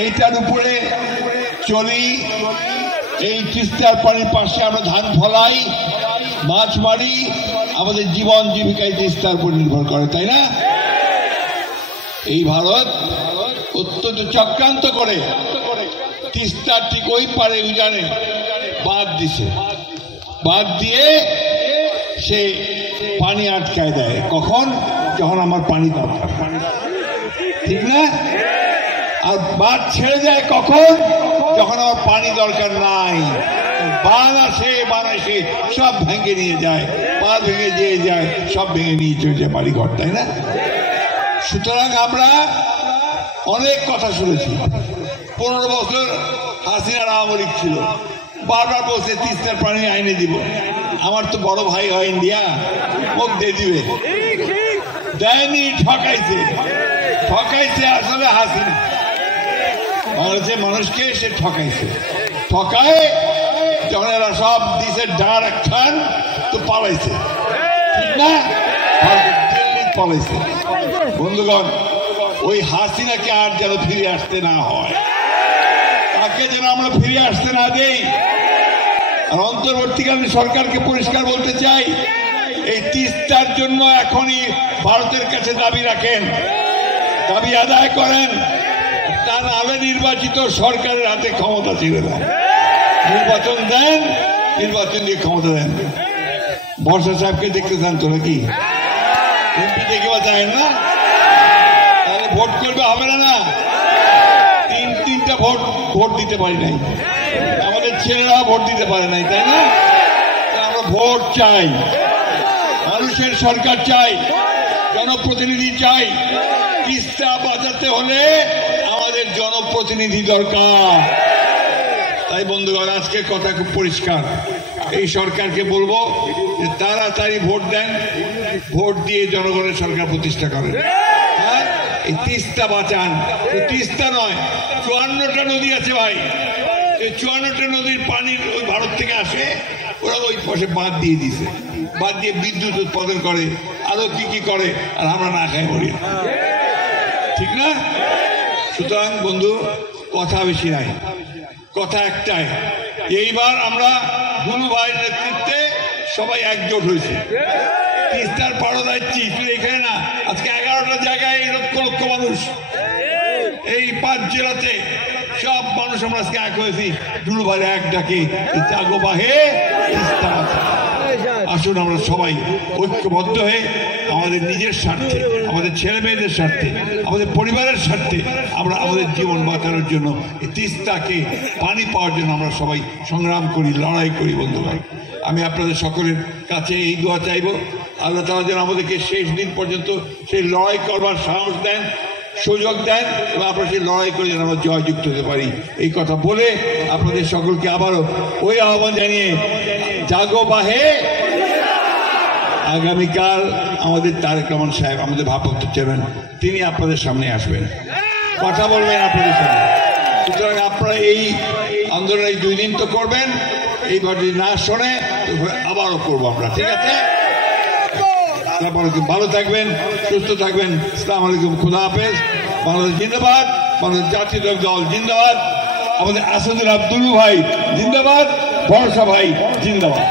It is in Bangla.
এইটার উপরে চলি। এই তিস্তার পানির পাশে আমরা ধান ফলাই, মাছ মারি, আমাদের জীবন জীবিকায় তিস্তার উপর নির্ভর করে, তাই না? এই ভারত অত্যন্ত চক্রান্ত করে তিস্তার ঠিক ওই পারে উজানে বাঁধ দিছে, বাঁধ দিয়ে সে পানি আটকায় দেয়। কখন? যখন আমার পানি দরকার, ঠিক না? আর বাঁধ ছেড়ে যায় কখন? যখন আমার পানি দরকার নাই। বান আসে, বান এসে সব ভেঙে নিয়ে যায়, বাঁধ ভেঙে দিয়ে যায়, সব ভেঙে নিয়ে চলে যায় বাড়িঘর, তাই না? সুতরাং আমরা অনেক কথা শুনেছি। 15 বছর হাসিনার আওয়ামী লীগ ছিল, বারবার বলছে তিস্তার পানি আইনে দিব। আমার তো বড় ভাই হয় ইন্ডিয়া, মুখ দিয়ে দিবে, দেয়নি, ঠকাইছে। ঠকাইছে আসলে হাসিনা, বাংলাদেশের মানুষকে সে ঠকাইছে। ঠকায় যখন এরা সব দিছে ডার খান, তো পালাইছে, ঠিক না? দিল্লি পালাইছে। বন্ধুগণ, ওই হাসিনাকে আর যেন ফিরে আসতে না হয়, তাকে যেন আমরা ফিরে আসতে না দেই। আর অন্তর্বর্তীকালীন সরকারকে পরিষ্কার বলতে চাই, এই তিস্তার জন্য এখনই ভারতের কাছে দাবি রাখেন, দাবি আদায় করেন। তা নাহলে নির্বাচিত সরকারের হাতে ক্ষমতা ছেড়ে দেন, নির্বাচন দেন, নির্বাচন দিয়ে ক্ষমতা দেন। বর্ষা সাহেবকে দেখতে চান তো নাকি? এমপি দেখে বা যায় না, তাহলে ভোট করবে হবে না? তিনটা ভোট দিতে পারি নাই, আমাদের ছেলেরা ভোট দিতে পারে নাই, তাই না? আমরা ভোট চাই, মানুষের সরকার চাই, জনপ্রতিনিধি চাই। তিস্তা বাঁচাতে হলে আমাদের জনপ্রতিনিধি দরকার। তাই বন্ধুগণ, আজকের কথা খুব পরিষ্কার। এই সরকারকে বলবো যে তাড়াতাড়ি ভোট দেন, ভোট দিয়ে জনগণের সরকার প্রতিষ্ঠা করেন। হ্যাঁ, এই তিস্তা বাঁচান। তিস্তা নয়, 54টা নদী আছে ভাই। এই 54টা নদীর পানি ওই ভারত থেকে আসে, ওরা ওই পাশে বাঁধ দিয়ে দিছে, বাঁধ দিয়ে বিদ্যুৎ উৎপাদন করে, আরো কি করে, আর আমরা না খাই মরি, ঠিক না? সুতরাং বন্ধু, কথা বেশি নাই, কথা একটাই। এইবার আমরা দুলু ভাইয়ের নেতৃত্বে সবাই একজোট হয়েছে, তিস্তার পাড়ো যাচ্ছি। শুধু এখানে না, আজকে 11টা জায়গায় লক্ষ লক্ষ মানুষ, এই 5 জেলাতে সব মানুষ আমরা আজকে এক হয়েছি দুলু ভাইয়ের এক ডাকে, জাগো বাহে তিস্তা বাঁচা। আসুন আমরা সবাই ঐক্যবদ্ধ হয়ে আমাদের নিজের স্বার্থে, আমাদের ছেলে মেয়েদের স্বার্থে, আমাদের পরিবারের স্বার্থে আমরা আমাদের জীবন বাঁচানোর জন্য, এই তিস্তাকে পানি পাওয়ার জন্য আমরা সবাই সংগ্রাম করি, লড়াই করি। বন্ধুভাই, আমি আপনাদের সকলের কাছে এই দোয়া চাইব, আল্লাহ তাআলা যেন আমাদেরকে শেষ দিন পর্যন্ত সেই লড়াই করবার সাহস দেন, সুযোগ দেন, এবং আমরা সেই লড়াই করে যেন আমরা জয়যুক্ত হতে পারি। এই কথা বলে আপনাদের সকলকে আবারও ওই আহ্বান জানিয়ে, জাগো বাহে। আগামীকাল আমাদের তারেক রহমান সাহেব, আমাদের ভারপ্রাপ্ত চেয়ারম্যান, তিনি আপনাদের সামনে আসবেন, কথা বলবেন আপনাদের সামনে। সুতরাং আপনারা এই আন্দোলন এই 2 দিন তো করবেন, এইবার যদি না শোনে আবারও করবো আমরা, ঠিক আছে? ভালো থাকবেন, সুস্থ থাকবেন। আসসালামু আলাইকুম, খুদা হাফেজ। বাংলাদেশ জিন্দাবাদ, বাংলাদেশ জাতীয় দল জিন্দাবাদ, আমাদের আসাদুল আব্দুল ভাই জিন্দাবাদ, ভরসা ভাই জিন্দাবাদ।